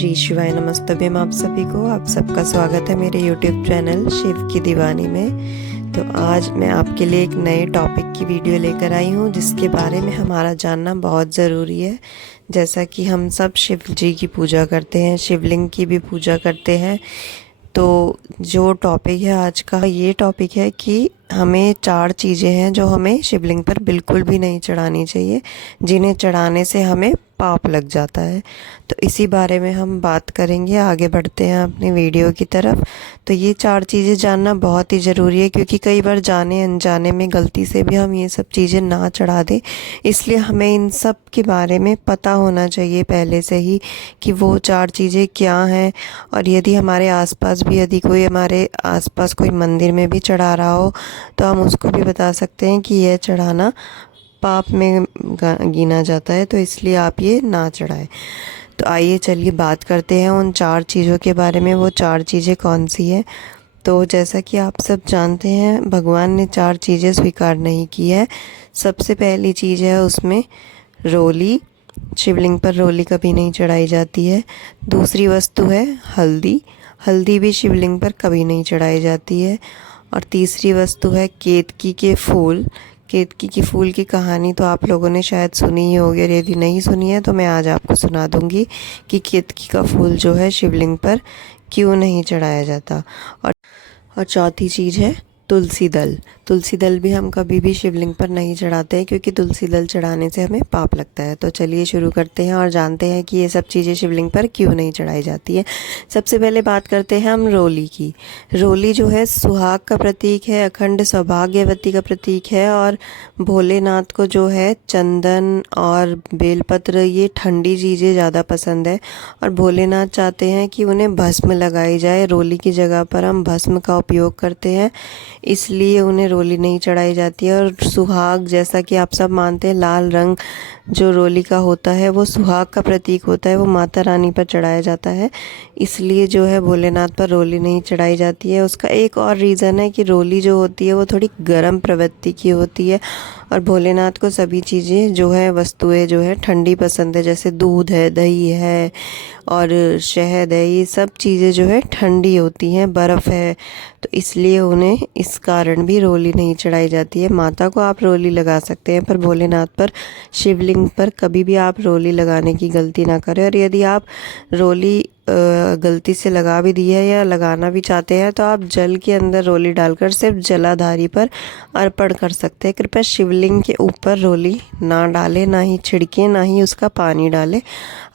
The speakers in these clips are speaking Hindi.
श्री शिवाय नमस्तुभ्यं। में आप सभी को आप सबका स्वागत है मेरे YouTube चैनल शिव की दीवानी में। तो आज मैं आपके लिए एक नए टॉपिक की वीडियो लेकर आई हूँ जिसके बारे में हमारा जानना बहुत ज़रूरी है। जैसा कि हम सब शिव जी की पूजा करते हैं, शिवलिंग की भी पूजा करते हैं। तो जो टॉपिक है आज का, ये टॉपिक है कि हमें 4 चीज़ें हैं जो हमें शिवलिंग पर बिल्कुल भी नहीं चढ़ानी चाहिए, जिन्हें चढ़ाने से हमें पाप लग जाता है। तो इसी बारे में हम बात करेंगे। आगे बढ़ते हैं अपनी वीडियो की तरफ। तो ये 4 चीज़ें जानना बहुत ही ज़रूरी है, क्योंकि कई बार जाने अनजाने में गलती से भी हम ये सब चीज़ें ना चढ़ा दें। इसलिए हमें इन सब के बारे में पता होना चाहिए पहले से ही कि वो 4 चीज़ें क्या हैं। और यदि हमारे आसपास भी यदि कोई हमारे आसपास कोई मंदिर में भी चढ़ा रहा हो तो हम उसको भी बता सकते हैं कि यह चढ़ाना पाप में गिना जाता है, तो इसलिए आप ये ना चढ़ाएं। तो आइए चलिए बात करते हैं उन 4 चीज़ों के बारे में। वो 4 चीज़ें कौन सी हैं? तो जैसा कि आप सब जानते हैं, भगवान ने 4 चीज़ें स्वीकार नहीं की है। सबसे पहली चीज़ है उसमें रोली। शिवलिंग पर रोली कभी नहीं चढ़ाई जाती है। दूसरी वस्तु है हल्दी। हल्दी भी शिवलिंग पर कभी नहीं चढ़ाई जाती है। और तीसरी वस्तु है केतकी के फूल। केतकी के फूल की कहानी तो आप लोगों ने शायद सुनी ही होगी, और यदि नहीं सुनी है तो मैं आज आपको सुना दूंगी कि केतकी का फूल जो है शिवलिंग पर क्यों नहीं चढ़ाया जाता। और चौथी चीज़ है तुलसी दल। तुलसी दल भी हम कभी भी शिवलिंग पर नहीं चढ़ाते हैं, क्योंकि तुलसी दल चढ़ाने से हमें पाप लगता है। तो चलिए शुरू करते हैं और जानते हैं कि ये सब चीज़ें शिवलिंग पर क्यों नहीं चढ़ाई जाती है। सबसे पहले बात करते हैं हम रोली की। रोली जो है सुहाग का प्रतीक है, अखंड सौभाग्यवती का प्रतीक है। और भोलेनाथ को जो है चंदन और बेलपत्र, ये ठंडी चीज़ें ज़्यादा पसंद है। और भोलेनाथ चाहते हैं कि उन्हें भस्म लगाई जाए। रोली की जगह पर हम भस्म का उपयोग करते हैं, इसलिए उन्हें रोली नहीं चढ़ाई जाती है। और सुहाग, जैसा कि आप सब मानते हैं, लाल रंग जो रोली का होता है वो सुहाग का प्रतीक होता है, वो माता रानी पर चढ़ाया जाता है। इसलिए जो है भोलेनाथ पर रोली नहीं चढ़ाई जाती है। उसका एक और रीज़न है कि रोली जो होती है वो थोड़ी गर्म प्रवृत्ति की होती है, और भोलेनाथ को सभी चीज़ें जो है, वस्तुएं जो है ठंडी पसंद है। जैसे दूध है, दही है और शहद है, ये सब चीज़ें जो है ठंडी होती हैं, बर्फ़ है। तो इसलिए उन्हें इस कारण भी रोली नहीं चढ़ाई जाती है। माता को आप रोली लगा सकते हैं, पर भोलेनाथ पर, शिवलिंग पर कभी भी आप रोली लगाने की गलती ना करें। और यदि आप रोली गलती से लगा भी दी है या लगाना भी चाहते हैं तो आप जल के अंदर रोली डालकर सिर्फ जलाधारी पर अर्पण कर सकते हैं। कृपया शिवलिंग के ऊपर रोली ना डालें, ना ही छिड़कें, ना ही उसका पानी डालें।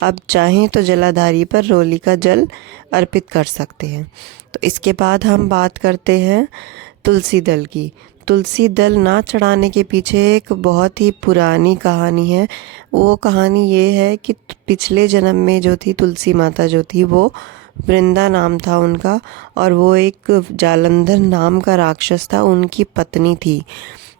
आप चाहें तो जलाधारी पर रोली का जल अर्पित कर सकते हैं। तो इसके बाद हम बात करते हैं तुलसी दल की। तुलसी दल ना चढ़ाने के पीछे एक बहुत ही पुरानी कहानी है। वो कहानी ये है कि पिछले जन्म में जो थी तुलसी माता जो थी, वो वृंदा नाम था उनका, और वो एक जालंधर नाम का राक्षस था, उनकी पत्नी थी।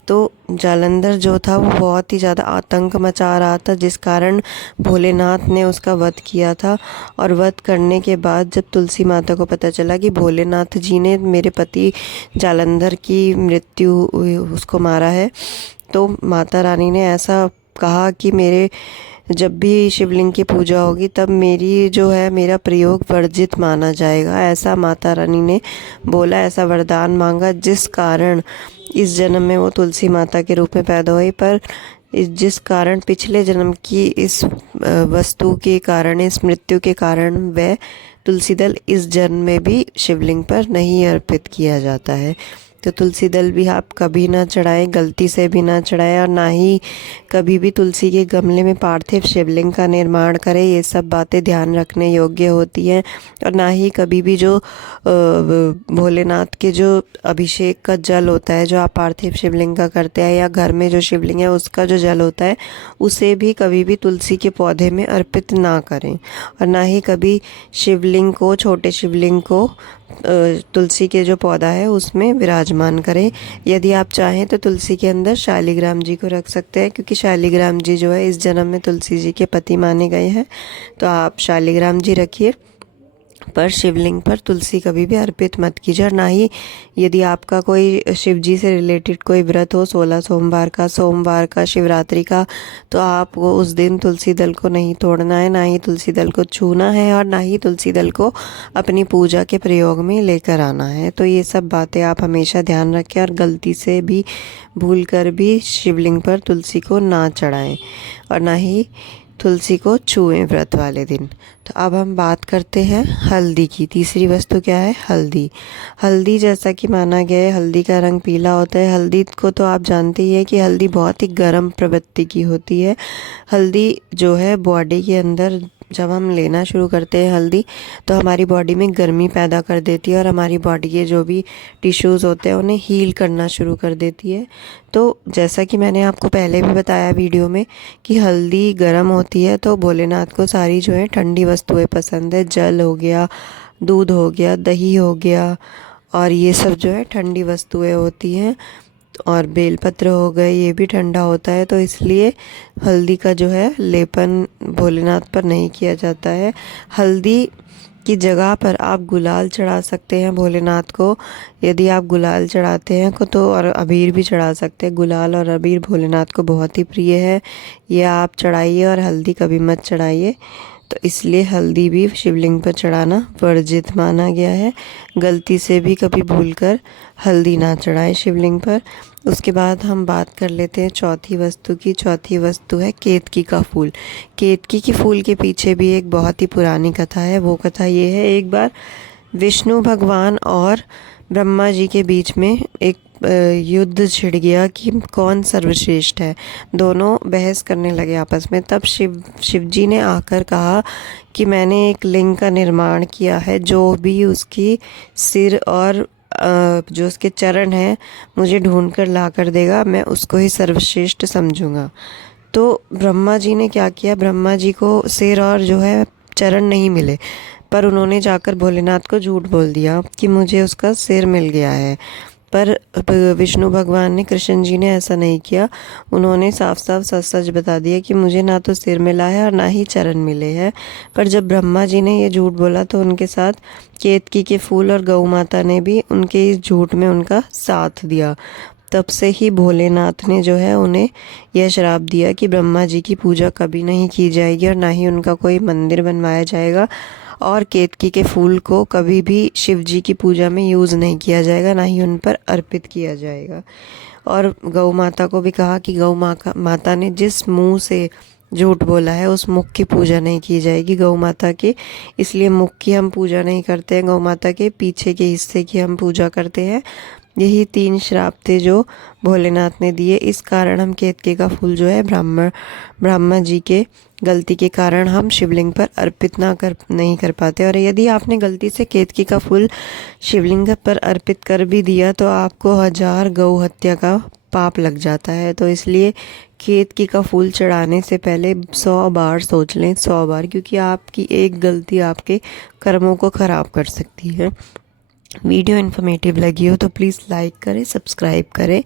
तो जालंधर जो था वो बहुत ही ज़्यादा आतंक मचा रहा था, जिस कारण भोलेनाथ ने उसका वध किया था। और वध करने के बाद जब तुलसी माता को पता चला कि भोलेनाथ जी ने मेरे पति जालंधर की मृत्यु उसको मारा है, तो माता रानी ने ऐसा कहा कि मेरे जब भी शिवलिंग की पूजा होगी तब मेरी जो है, मेरा प्रयोग वर्जित माना जाएगा। ऐसा माता रानी ने बोला, ऐसा वरदान मांगा, जिस कारण इस जन्म में वो तुलसी माता के रूप में पैदा हुई। पर जिस कारण पिछले जन्म की इस वस्तु के कारण, इस मृत्यु के कारण, वह तुलसी दल इस जन्म में भी शिवलिंग पर नहीं अर्पित किया जाता है। तो तुलसी दल भी आप कभी ना चढ़ाएं, गलती से भी ना चढ़ाएं। और ना ही कभी भी तुलसी के गमले में पार्थिव शिवलिंग का निर्माण करें। ये सब बातें ध्यान रखने योग्य होती हैं। और ना ही कभी भी जो भोलेनाथ के जो अभिषेक का जल होता है, जो आप पार्थिव शिवलिंग का करते हैं, या घर में जो शिवलिंग है उसका जो जल होता है, उसे भी कभी भी तुलसी के पौधे में अर्पित ना करें। और ना ही कभी शिवलिंग को, छोटे शिवलिंग को तुलसी के जो पौधा है उसमें विराजमान करें। यदि आप चाहें तो तुलसी के अंदर शालिग्राम जी को रख सकते हैं, क्योंकि शालिग्राम जी जो है इस जन्म में तुलसी जी के पति माने गए हैं। तो आप शालिग्राम जी रखिए। पर शिवलिंग पर तुलसी कभी भी अर्पित मत कीजिए। और ना ही यदि आपका कोई शिव जी से रिलेटेड कोई व्रत हो, 16 सोमवार का, शिवरात्रि का, तो आपको उस दिन तुलसी दल को नहीं तोड़ना है, ना ही तुलसी दल को छूना है, और ना ही तुलसी दल को अपनी पूजा के प्रयोग में लेकर आना है। तो ये सब बातें आप हमेशा ध्यान रखें, और गलती से भी भूल कर भी शिवलिंग पर तुलसी को ना चढ़ाएं, और ना ही तुलसी को छुएं व्रत वाले दिन। तो अब हम बात करते हैं हल्दी की। तीसरी वस्तु क्या है? हल्दी। हल्दी, जैसा कि माना गया है, हल्दी का रंग पीला होता है। हल्दी को तो आप जानते ही हैं कि हल्दी बहुत ही गर्म प्रवृत्ति की होती है। हल्दी जो है बॉडी के अंदर, जब हम लेना शुरू करते हैं हल्दी, तो हमारी बॉडी में गर्मी पैदा कर देती है, और हमारी बॉडी के जो भी टिश्यूज़ होते हैं उन्हें हील करना शुरू कर देती है। तो जैसा कि मैंने आपको पहले भी बताया वीडियो में कि हल्दी गर्म होती है, तो भोलेनाथ को सारी जो है ठंडी वस्तुएं पसंद है। जल हो गया, दूध हो गया, दही हो गया, और ये सब जो है ठंडी वस्तुएं होती हैं। और बेलपत्र हो गए, ये भी ठंडा होता है। तो इसलिए हल्दी का जो है लेपन भोलेनाथ पर नहीं किया जाता है। हल्दी की जगह पर आप गुलाल चढ़ा सकते हैं भोलेनाथ को। यदि आप गुलाल चढ़ाते हैं तो, और अबीर भी चढ़ा सकते हैं। गुलाल और अबीर भोलेनाथ को बहुत ही प्रिय है, ये आप चढ़ाइए, और हल्दी कभी मत चढ़ाइए। तो इसलिए हल्दी भी शिवलिंग पर चढ़ाना वर्जित माना गया है। गलती से भी कभी भूलकर हल्दी ना चढ़ाएं शिवलिंग पर। उसके बाद हम बात कर लेते हैं चौथी वस्तु की। चौथी वस्तु है केतकी का फूल। केतकी के फूल के पीछे भी एक बहुत ही पुरानी कथा है। वो कथा ये है, एक बार विष्णु भगवान और ब्रह्मा जी के बीच में एक युद्ध छिड़ गया कि कौन सर्वश्रेष्ठ है। दोनों बहस करने लगे आपस में। तब शिव जी ने आकर कहा कि मैंने एक लिंग का निर्माण किया है, जो भी उसकी सिर और जो उसके चरण हैं मुझे ढूंढ कर ला कर देगा, मैं उसको ही सर्वश्रेष्ठ समझूंगा। तो ब्रह्मा जी ने क्या किया, ब्रह्मा जी को सिर और जो है चरण नहीं मिले, पर उन्होंने जाकर भोलेनाथ को झूठ बोल दिया कि मुझे उसका सिर मिल गया है। पर विष्णु भगवान ने, कृष्ण जी ने ऐसा नहीं किया। उन्होंने साफ साफ सच सच बता दिया कि मुझे ना तो सिर मिला है और ना ही चरण मिले हैं। पर जब ब्रह्मा जी ने ये झूठ बोला तो उनके साथ केतकी के फूल और गौ माता ने भी उनके इस झूठ में उनका साथ दिया। तब से ही भोलेनाथ ने जो है उन्हें यह श्राप दिया कि ब्रह्मा जी की पूजा कभी नहीं की जाएगी, और ना ही उनका कोई मंदिर बनवाया जाएगा, और केतकी के फूल को कभी भी शिव जी की पूजा में यूज़ नहीं किया जाएगा, ना ही उन पर अर्पित किया जाएगा। और गौ माता को भी कहा कि गौ माता ने जिस मुंह से झूठ बोला है उस मुख की पूजा नहीं की जाएगी गौ माता की। इसलिए मुख की हम पूजा नहीं करते हैं, गौ माता के पीछे के हिस्से की हम पूजा करते हैं। यही 3 श्राप थे जो भोलेनाथ ने दिए। इस कारण हम केतकी का फूल जो है ब्रह्मा जी के गलती के कारण हम शिवलिंग पर अर्पित नहीं कर पाते। और यदि आपने गलती से केतकी का फूल शिवलिंग पर अर्पित कर भी दिया तो आपको 1000 गौ हत्या का पाप लग जाता है। तो इसलिए केतकी का फूल चढ़ाने से पहले 100 बार सोच लें, 100 बार, क्योंकि आपकी एक गलती आपके कर्मों को ख़राब कर सकती है। वीडियो इन्फॉर्मेटिव लगी हो तो प्लीज़ लाइक करें, सब्सक्राइब करें।